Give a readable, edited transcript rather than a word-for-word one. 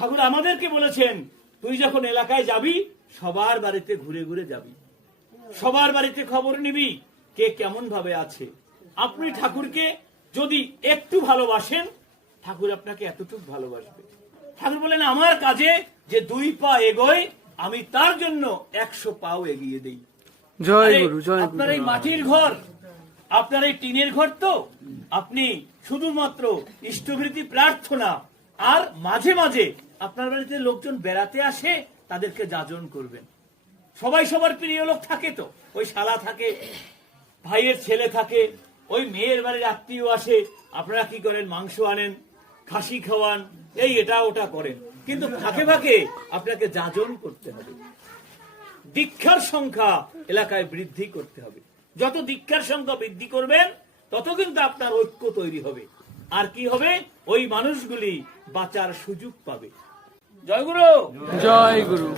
ঠাকুর আমাদেরকে বলেছেন, তুই যখন এলাকায় যাবি সবার বাড়িতে ঘুরে ঘুরে যাবি, সবার বাড়িতে খবর নিবি কে কেমন ভাবে আছে। আপনি ঠাকুরকে যদি একটু ভালোবাসেন, ঠাকুর আপনাকে এতটুকু ভালোবাসবে। ঠাকুর বলেন, আমার কাজে যে 2 পা এগোয় আমি তার জন্য 100 পাও এগিয়ে দেই। জয় গুরু, জয় গুরু। আপনার এই মাটির ঘর, আপনার এই টিনের ঘর, তো আপনি শুধুমাত্র ইষ্টভৃতি প্রার্থনা আর মাঝে মাঝে আপনার বাড়িতে লোকজন বেড়াতে আসে, তাদেরকে যাজন করবেন। সবাই সবার প্রিয় লোক থাকে, তো ওই শালা থাকে, ভাইয়ের ছেলে থাকে, ওই মেয়ের বাড়ির আত্মীয় আসে, আপনারা কি করেন? মাংস আনেন, খাসি খাওয়ান, এই এটা ওটা করেন, কিন্তু ফাঁকে ফাঁকে আপনাকে যাজন করতে হবে। দীক্ষার সংখ্যা এলাকায় বৃদ্ধি করতে হবে। যত দীক্ষার সংখ্যা বৃদ্ধি করবেন তত কিন্তু আপনার ঐক্য তৈরি হবে। আর কি হবে? ওই মানুষগুলি বাঁচার সুযোগ পাবে। জয় গুরু, জয় গুরু।